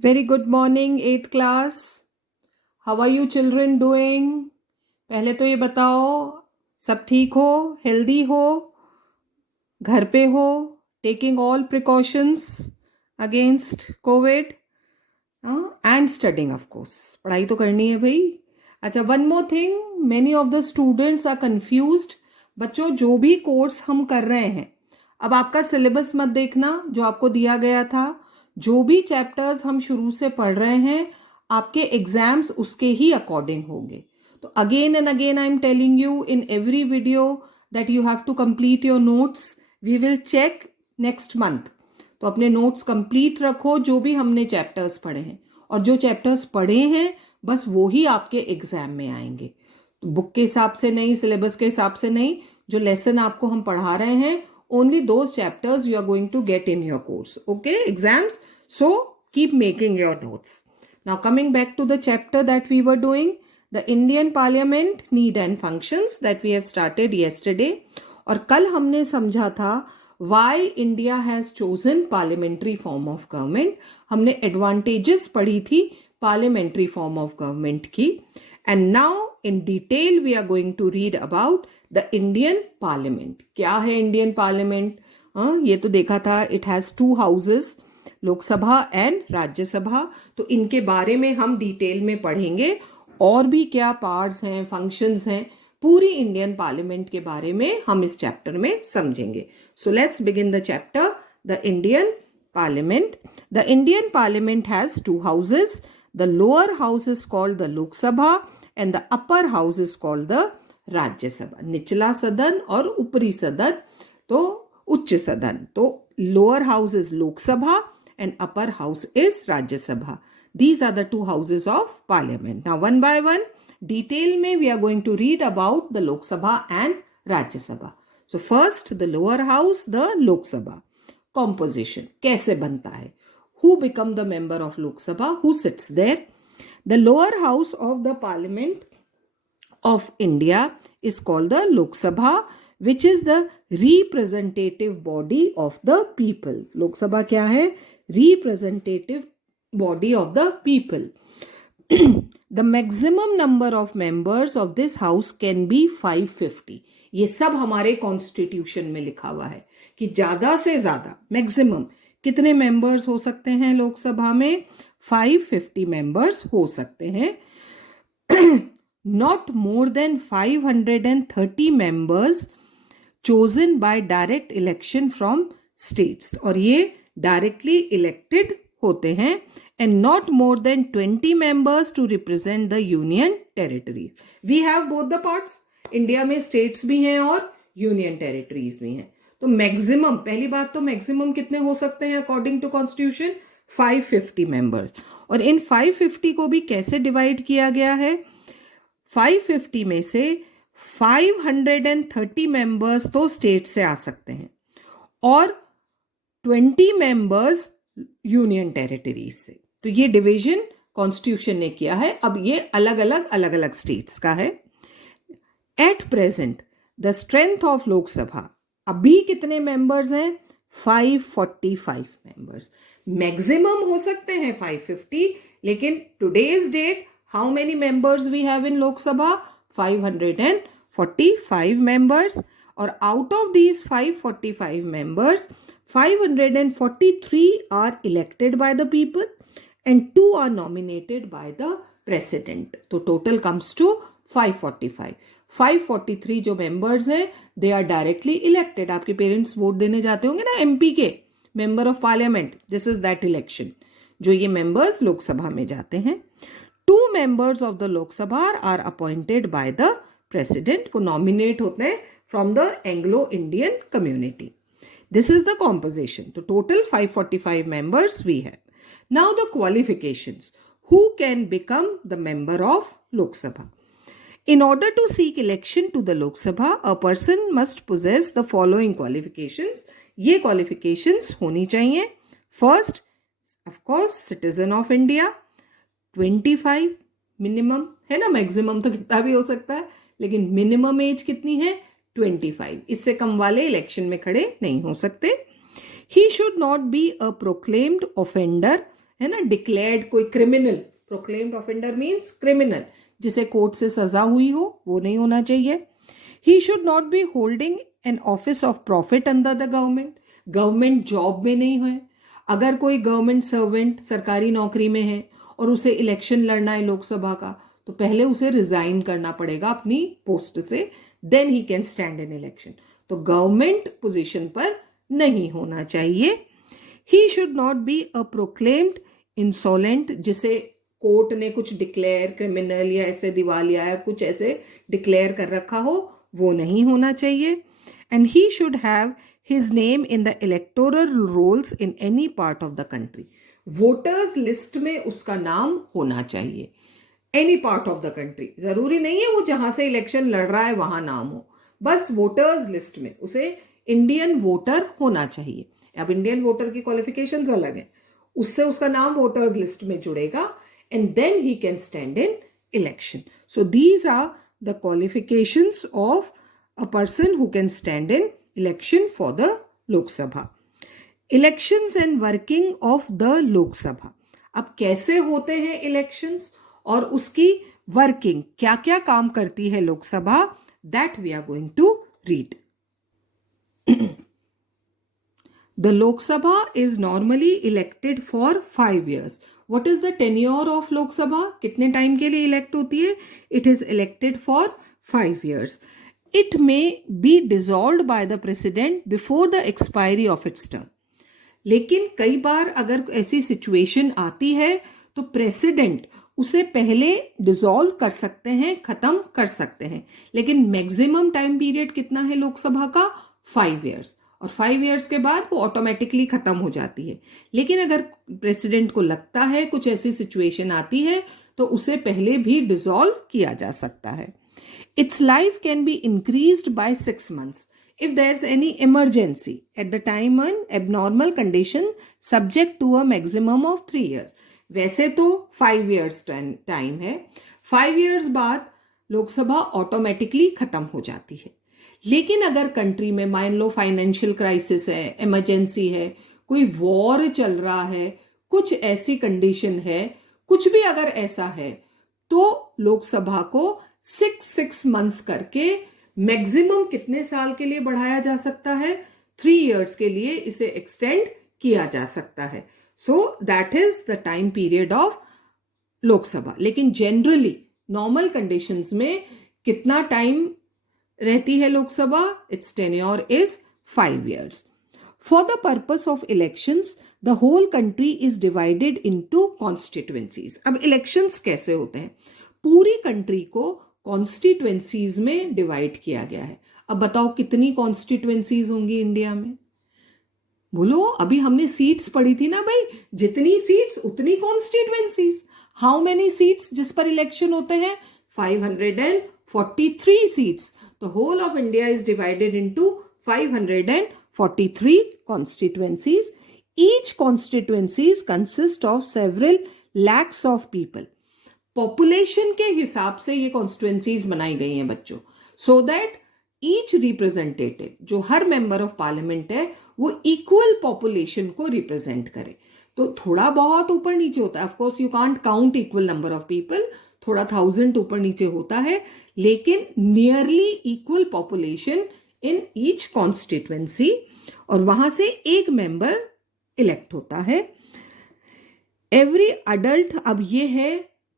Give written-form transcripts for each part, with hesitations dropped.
Very good morning, 8th class. How are you children doing? पहले तो ये बताओ, सब ठीक हो, हेल्दी हो, घर पे हो, taking all precautions against Covid and studying of course. पढ़ाई तो करनी है भाई. अच्छा, one more thing, many of the students are confused. बच्चों, जो भी कोर्स हम कर रहे हैं, अब आपका सिलेबस मत देखना जो आपको दिया गया था. जो भी चैप्टर्स हम शुरू से पढ़ रहे हैं, आपके एग्जाम्स उसके ही अकॉर्डिंग होंगे. तो again and again I am telling you in every video that you have to complete your notes. We will check next month. तो अपने नोट्स कंप्लीट रखो जो भी हमने चैप्टर्स पढ़े हैं, और जो चैप्टर्स पढ़े हैं बस वो ही आपके एग्जाम में आएंगे. तो बुक के हिसाब से नहीं, सिलेबस के हिसाब से नहीं, जो लेसन आपको हम पढ़ा रहे हैं, only those chapters you are going to get in your course. Okay, exams. So keep making your notes. Now coming back to the chapter that we were doing, the Indian Parliament need and functions that we have started yesterday. और कल हमने समझा था why India has chosen parliamentary form of government. हमने advantages पढ़ी थी parliamentary form of government की. And now in detail we are going to read about the Indian parliament. क्या है इंडियन पार्लियामेंट? ये तो देखा था, it has 2 houses, Lok Sabha and Rajya Sabha. तो इनके बारे में हम डिटेल में पढ़ेंगे. और भी क्या पार्ट्स हैं, फंक्शंस हैं, पूरी इंडियन पार्लियामेंट के बारे में हम इस चैप्टर में समझेंगे. So let's begin the chapter, the Indian parliament. The Indian parliament has 2 houses. The lower house is called the Lok Sabha and the upper house is called the Rajya Sabha. निचला सदन और ऊपरी सदन तो उच्च सदन. तो lower house is Lok Sabha and upper house is Rajya Sabha. These are the 2 houses of parliament. Now one by one detail में we are going to read about the Lok Sabha and Rajya Sabha. So first the lower house, the Lok Sabha. Composition कैसे बनता है? Who become the member of Lok Sabha? Who sits there? The lower house of the parliament of India is called the Lok Sabha, which is the representative body of the people. Lok Sabha क्या है? Representative body of the people. The maximum number of members of this house can be 550. ये सब हमारे constitution में लिखा हुआ है कि ज्यादा से ज्यादा मैक्सिमम कितने मेंबर्स हो सकते हैं लोकसभा में? 550 मेंबर्स हो सकते हैं. Not more than 530 members chosen by direct election from states. और ये directly elected होते हैं. And not more than 20 members to represent the union territories. We have both the parts. India में states भी हैं और union territories भी हैं. तो मैक्सिमम, पहली बात तो मैक्सिमम कितने हो सकते हैं अकॉर्डिंग टू कॉन्स्टिट्यूशन? 550 मेंबर्स. और इन 550 को भी कैसे डिवाइड किया गया है? 550 में से 530 मेंबर्स तो स्टेट से आ सकते हैं और 20 मेंबर्स यूनियन टेरिटरीज से. तो ये डिवीजन कॉन्स्टिट्यूशन ने किया है. अब ये अलग अलग स्टेट्स का है. At present the strength of Lok Sabha, अभी कितने मेंबर्स हैं? 545 मेंबर्स. मैक्सिमम हो सकते हैं 550, लेकिन today's date how many members we have in Lok Sabha? 545 members. और out of these 545 members, 543 are elected by the people and 2 are nominated by the president. तो total comes to 545. 543 जो members हैं, they are directly elected. आपके parents vote देने जाते होंगे ना MP के, member of parliament. This is that election. जो ये members लोकसभा में जाते हैं. 2 members of the Lok Sabha are appointed by the president. वो nominate होते हैं from the Anglo-Indian community. This is the composition. तो total 545 members we have. Now the qualifications. Who can become the member of Lok Sabha? In order to seek election to the Lok Sabha, a person must possess the following qualifications. ये qualifications होनी चाहिए. First, of course, citizen of India. 25 minimum है ना, maximum तो कितना भी हो सकता है, लेकिन मिनिमम एज कितनी है? 25. इससे कम वाले इलेक्शन में खड़े नहीं हो सकते. ही should not be a proclaimed offender है ना, डिक्लेयर्ड कोई criminal, proclaimed offender means criminal, जिसे कोर्ट से सजा हुई हो, वो नहीं होना चाहिए. He should not be holding an office of profit under the government, government job में नहीं है. अगर कोई गवर्नमेंट सर्वेंट सरकारी नौकरी में है और उसे इलेक्शन लड़ना है लोकसभा का, तो पहले उसे रिजाइन करना पड़ेगा अपनी पोस्ट से, then he can stand in election. तो गवर्नमेंट पोजीशन पर नहीं होना चाहिए. He should not be a proclaimed insolvent, जिसे कोर्ट ने कुछ डिक्लेयर क्रिमिनल या ऐसे दिवालिया या कुछ ऐसे डिक्लेयर कर रखा हो, वो नहीं होना चाहिए. And he should have his name in the electoral rolls in any part of the country. Voters list में उसका नाम होना चाहिए. Any part of the country, जरूरी नहीं है वो जहां से इलेक्शन लड़ रहा है वहां नाम हो, बस वोटर्स लिस्ट में उसे इंडियन वोटर होना चाहिए. अब इंडियन वोटर की क्वालिफिकेशंस अलग है, उससे उसका नाम वोटर्स लिस्ट में जुड़ेगा and then he can stand in election. So these are the qualifications of a person who can stand in election for the Lok Sabha. Elections and working of the Lok Sabha. अब कैसे होते हैं elections और उसकी working, क्या क्या काम करती है Lok Sabha, that we are going to read. The Lok Sabha is normally elected for 5 years. What is the tenure of Lok Sabha? कितने टाइम के लिए इलेक्ट होती है? It is elected for 5 years. It may be dissolved by the president before the expiry of its term. लेकिन कई बार अगर ऐसी situation आती है तो प्रेसिडेंट उसे पहले डिसॉल्व कर सकते हैं, खत्म कर सकते हैं. लेकिन मैक्सिमम टाइम पीरियड कितना है लोकसभा का? 5 इयर्स. और 5 इयर्स के बाद वो ऑटोमेटिकली खत्म हो जाती है. लेकिन अगर प्रेसिडेंट को लगता है कुछ ऐसी सिचुएशन आती है तो उसे पहले भी डिसॉल्व किया जा सकता है. Its life can be increased by 6 months if there is any emergency at the time an abnormal condition subject to a maximum of 3 years. वैसे तो 5 years टाइम है, 5 years बाद लोकसभा ऑटोमेटिकली खत्म हो जाती है. लेकिन अगर कंट्री में मान लो फाइनेंशियल क्राइसिस है, इमरजेंसी है, कोई वॉर चल रहा है, कुछ ऐसी कंडीशन है, कुछ भी अगर ऐसा है, तो लोकसभा को 6 मंथ्स करके मैक्सिमम कितने साल के लिए बढ़ाया जा सकता है? 3 इयर्स के लिए इसे एक्सटेंड किया जा सकता है. So that is the time period of Lok Sabha. लेकिन जनरली नॉर्मल कंडीशंस में कितना टाइम रहती है Lok Sabha? Its tenure is 5 years. For the purpose of elections the whole country is divided into constituencies. अब इलेक्शंस कैसे होते हैं? पूरी कंट्री को कॉन्स्टिट्यूएंसीज में डिवाइड किया गया है. अब बताओ कितनी कॉन्स्टिट्यूएंसीज होंगी इंडिया में? बोलो, अभी हमने सीट्स पढ़ी थी ना भाई, जितनी सीट्स उतनी कॉन्स्टिट्यूएंसीज. हाउ मेनी सीट्स जिस पर इलेक्शन होते हैं? 543 seats. The whole of India is divided into 543 constituencies. Each constituencies consist of several lakhs of people. Population के हिसाब से ये कॉन्स्टिट्यूएंसीज बनाई गई हैं बच्चों, सो दैट ईच रिप्रेजेंटेटिव, जो हर मेंबर ऑफ पार्लियामेंट है, वो इक्वल पॉपुलेशन को रिप्रेजेंट करे. तो थोड़ा बहुत ऊपर नीचे होता है, of course you can't count equal number of people, थोड़ा 1000 ऊपर नीचे होता है, लेकिन nearly equal population in each constituency. और वहां से एक मेंबर इलेक्ट होता है. एवरी अडल्ट, अब ये है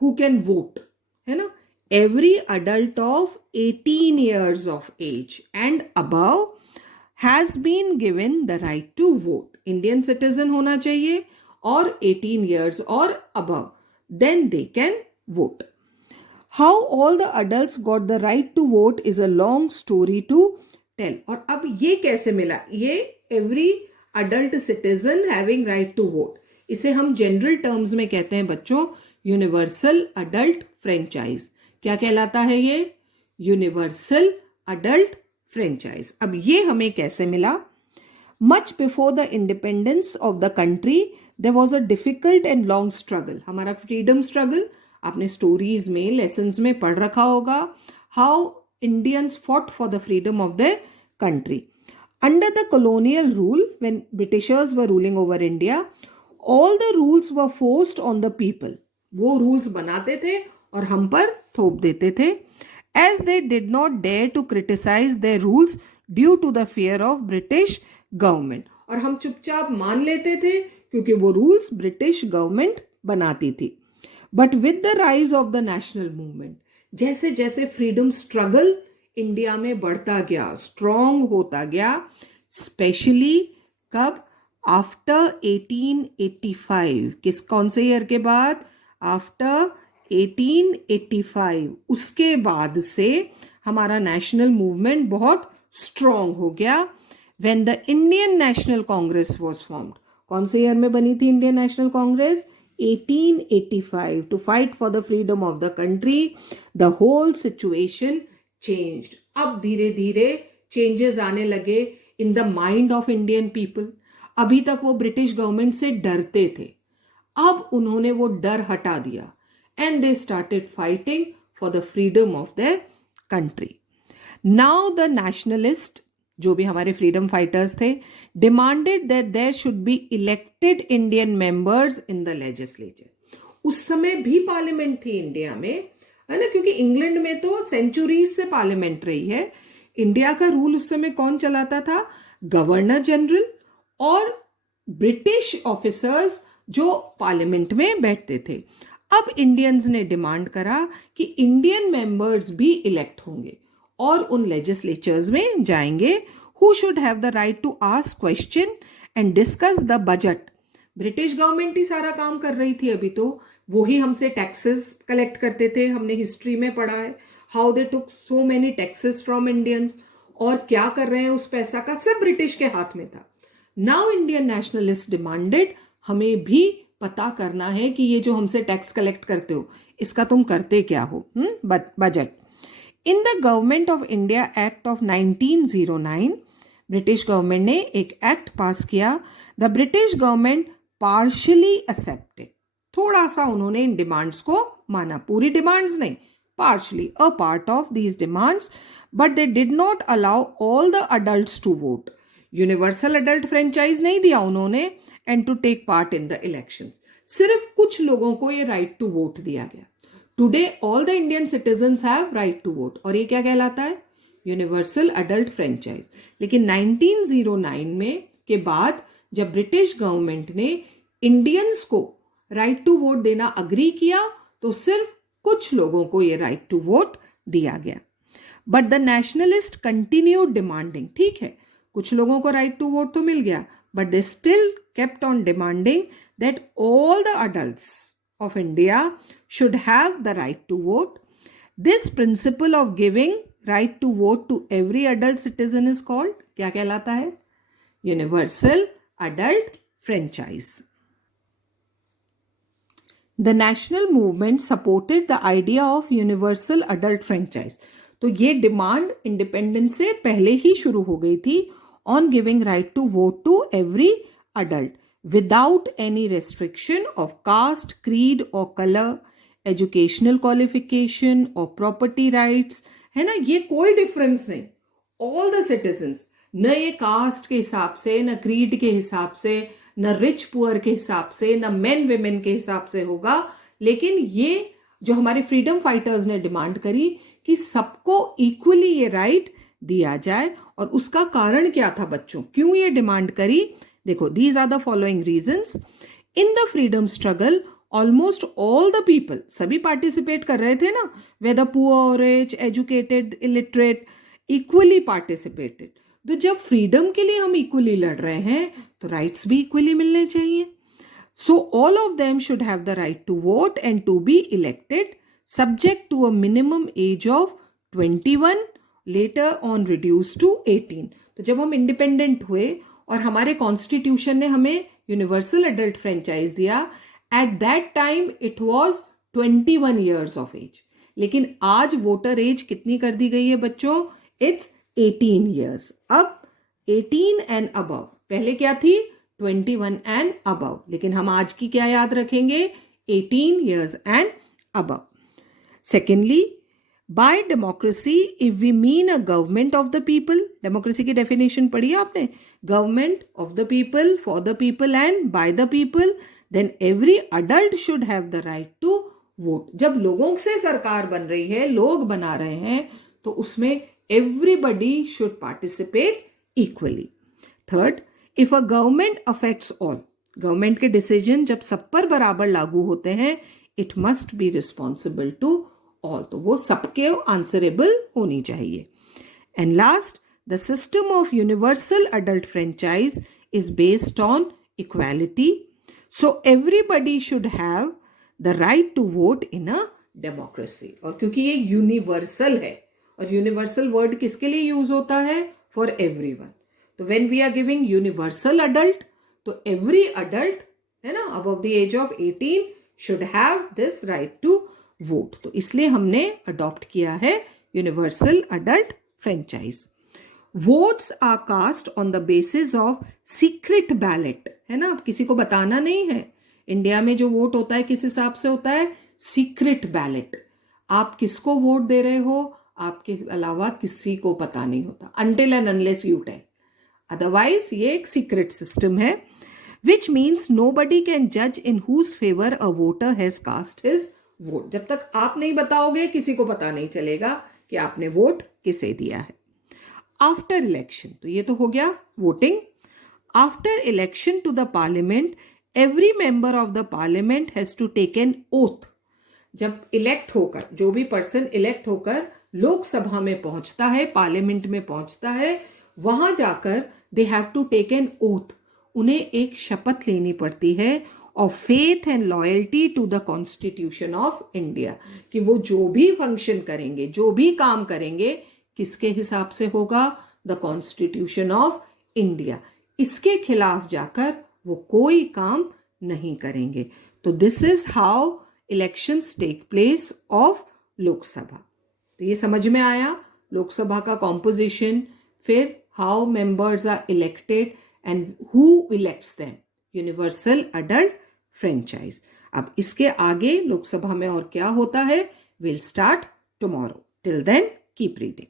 who can vote, है ना? Every adult of 18 years of age and above has been given the right to vote. Indian citizen होना चाहिए और 18 years और above, then they can vote. How all the adults got the right to vote is a long story to tell. और अब ये कैसे मिला? ये every adult citizen having right to vote, इसे हम जनरल टर्म्स में कहते हैं बच्चों यूनिवर्सल अडल्ट फ्रेंचाइज. क्या कहलाता है ये? Universal adult franchise. अब ये हमें कैसे मिला? Much before the independence of the country there was a difficult and long struggle. हमारा फ्रीडम स्ट्रगल आपने स्टोरीज में, लेसन्स में पढ़ रखा होगा, how Indians fought for the freedom of the country. Under the colonial rule, when Britishers were ruling over India, all the rules were forced on the people, वो rules बनाते थे और हम पर थोप देते थे. As they did not dare to criticise their rules due to the fear of British government, और हम चुपचाप मान लेते थे क्योंकि वो रूल्स ब्रिटिश गवर्नमेंट बनाती थी. But with the rise of the national movement, जैसे जैसे फ्रीडम स्ट्रगल इंडिया में बढ़ता गया, स्ट्रॉन्ग होता गया, स्पेशली कब, आफ्टर 1885, कौन से ईयर के बाद, आफ्टर 1885, उसके बाद से हमारा नेशनल मूवमेंट बहुत स्ट्रॉन्ग हो गया. When the Indian National Congress was formed, कौन से ईयर में बनी थी Indian National Congress, 1885, to fight for the freedom of the country, the whole situation changed. अब धीरे धीरे चेंजेस आने लगे in the mind of Indian people. अभी तक वो ब्रिटिश गवर्नमेंट से डरते थे, अब उन्होंने वो डर हटा दिया, and they started fighting for the freedom of their country. Now the nationalist, जो भी हमारे फ्रीडम फाइटर्स थे, demanded that there should be elected Indian members in the legislature. उस समय भी पार्लियामेंट थी इंडिया में, है ना, क्योंकि इंग्लैंड में तो सेंचुरीज से पार्लियामेंट रही है. इंडिया का रूल उस समय कौन चलाता था, गवर्नर जनरल और ब्रिटिश ऑफिसर्स जो पार्लियामेंट में बैठते थे. अब इंडियंस ने डिमांड करा कि इंडियन मेंबर्स भी इलेक्ट होंगे और उन लेजिस्लेचर्स में जाएंगे, who should have the right to ask question and discuss the budget. British government ही सारा काम कर रही थी अभी तो, वो ही हमसे टैक्सेस कलेक्ट करते थे. हमने हिस्ट्री में पढ़ा है how they took so many taxes from Indians, और क्या कर रहे हैं उस पैसा का, सब ब्रिटिश के हाथ में था. नाउ इंडियन नेशनलिस्ट डिमांडेड, हमें भी पता करना है कि ये जो हमसे टैक्स कलेक्ट करते हो इसका तुम करते क्या हो. Budget. In the government of India act of 1909, British government ने एक एक्ट पास किया. The British government partially accepted, थोड़ा सा उन्होंने इन डिमांड्स को माना, पूरी डिमांड्स नहीं, partially a part of these demands, but they did not allow all the adults to vote. Universal adult franchise नहीं दिया उन्होंने, and to take part in the elections. सिर्फ कुछ लोगों को ये राइट टू वोट दिया गया. Today all the Indian citizens have right to vote, और ये क्या कहलाता है, यूनिवर्सल अडल्ट फ्रेंचाइज. लेकिन 1909 में के बाद जब ब्रिटिश गवर्नमेंट ने इंडियंस को राइट टू वोट देना अग्री किया, तो सिर्फ कुछ लोगों को ये राइट टू वोट दिया गया. But the nationalist continued demanding, ठीक है कुछ लोगों को राइट टू वोट तो मिल गया, but they still kept on demanding that all the adults of India should have the right to vote. This principle of giving right to vote to every adult citizen is called, क्या कहलाता है, universal adult franchise. The national movement supported the idea of universal adult franchise. तो ये demand independence से पहले ही शुरू हो गई थी, on giving right to vote to every adult without any restriction of caste, creed or color, educational qualification or property rights, है ना, ये कोई डिफरेंस नहीं. ऑल द सिटीजन्स, न ये कास्ट के हिसाब से, न क्रीड के हिसाब से, न रिच पुअर के हिसाब से, न मेन वेमेन के हिसाब से होगा. लेकिन ये जो हमारे फ्रीडम फाइटर्स ने डिमांड करी कि सबको इक्वली ये राइट दिया जाए, और उसका कारण क्या था बच्चों, क्यों ये डिमांड करी, देखो, these are the following reasons. In the freedom struggle almost all the people, सभी पार्टिसिपेट कर रहे थे ना, whether poor, rich, educated, illiterate, equally participated. तो जब फ्रीडम के लिए हम इक्वली लड़ रहे हैं तो राइट्स भी इक्वली मिलने चाहिए. So all of them should have the right to vote and to be elected subject to a minimum age of 21, later on reduce to 18. तो जब हम इंडिपेंडेंट हुए और हमारे कॉन्स्टिट्यूशन ने हमें यूनिवर्सल एडल्ट फ्रेंचाइज दिया, at that time it was 21 years of age. लेकिन आज वोटर एज कितनी कर दी गई है बच्चों, इट्स 18 ईयर्स. अब 18 एंड अबव, पहले क्या थी 21 एंड अबव, लेकिन हम आज की क्या याद रखेंगे, 18 years and above. Secondly, by democracy if we mean a government of the people, democracy की डेफिनेशन पढ़ी है आपने, government of the people, for the people and by the people, then every adult should have the right to vote. जब लोगों से सरकार बन रही है, लोग बना रहे हैं, तो उसमें everybody should participate equally. Third, if a government affects all, government के डिसीजन जब सब पर बराबर लागू होते हैं, it must be responsible to all, तो वो सबके आंसरेबल होनी चाहिए। And last, the system of universal adult franchise is based on equality, so everybody should have the right to vote in a democracy. और क्योंकि ये यूनिवर्सल है, और यूनिवर्सल वर्ड किसके लिए यूज होता है? For everyone. तो when we are giving universal adult, तो एवरी अडल्ट है ना above the age of 18 should have this right to vote. तो इसलिए हमने अडॉप्ट किया है universal adult franchise. Votes are cast on the basis of secret ballot, है ना, अब किसी को बताना नहीं है। इंडिया में जो वोट होता है किस हिसाब से होता है? Secret ballot. आप किसको वोट दे रहे हो आपके अलावा किसी को पता नहीं होता, until and unless you tell, otherwise ये एक सीक्रेट सिस्टम है। विच मीन्स नोबडी कैन जज in whose favour a voter has cast his vote. जब तक आप नहीं बताओगे किसी को पता नहीं चलेगा कि आपने वोट किसे दिया है। आफ्टर इलेक्शन, तो ये तो हो गया voting. After election to the parliament, every member of the parliament has to take an oath. जब इलेक्ट होकर, जो भी पर्सन इलेक्ट होकर लोकसभा में पहुंचता है, पार्लियामेंट में पहुंचता है, वहां जाकर they have to take an oath, उन्हें एक शपथ लेनी पड़ती है of faith and loyalty to the constitution of India, कि वो जो भी फंक्शन करेंगे, जो भी काम करेंगे, किसके हिसाब से होगा? The constitution of India. इसके खिलाफ जाकर वो कोई काम नहीं करेंगे। तो this is how elections take place of Lok Sabha. तो ये समझ में आया लोकसभा का कॉम्पोजिशन, फिर how members are elected and who elects them, universal adult franchise. अब इसके आगे लोकसभा में और क्या होता है, will start tomorrow. Till then keep reading.